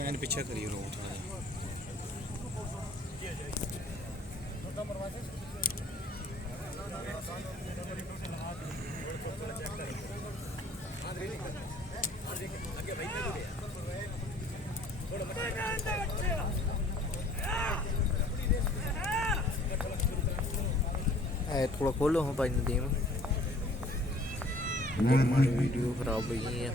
Stand पीछे करिए रो थोड़ा थोड़ा खोलो हाँ भाई नदीम हमारी वीडियो खराब हुई है।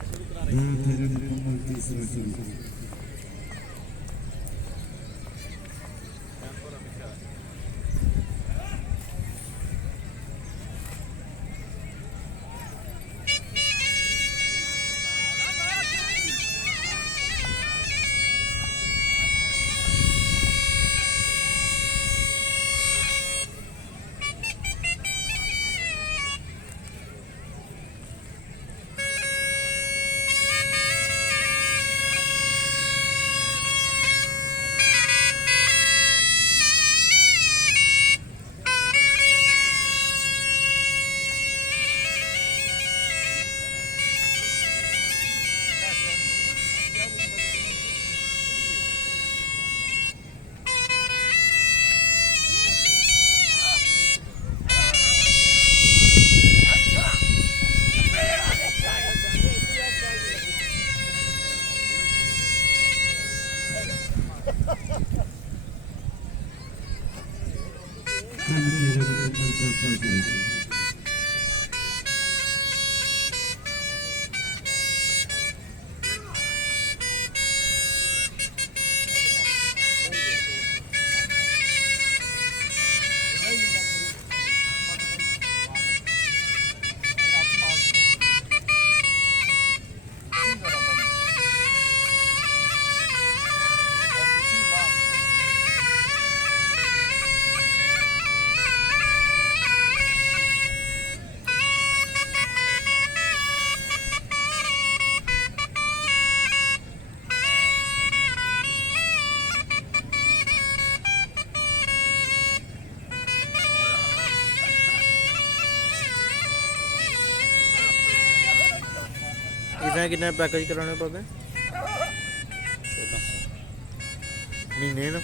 इसमें कितने पैकेज कराने पड़ते हैं? 1400 महीने ना।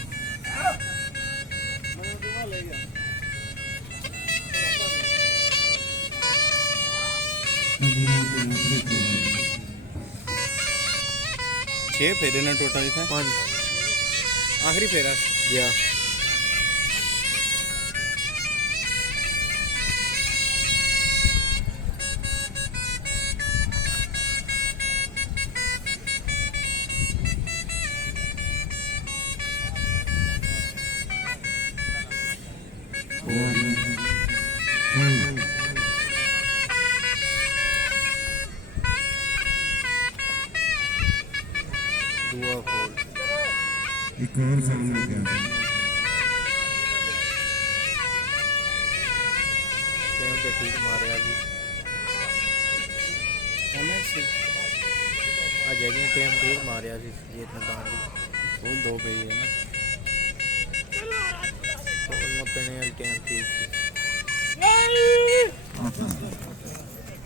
छः फेरे ने टोटल इतना 5 आखिरी फेरा या दुआ खोल एक और सामने क्या टाइम पे ठीक मारे आज आज जगह टाइम ठीक मारे आज ये इतना दान वो 2 पे ही है ना खोलना पड़ने वाली टाइम ठीक आता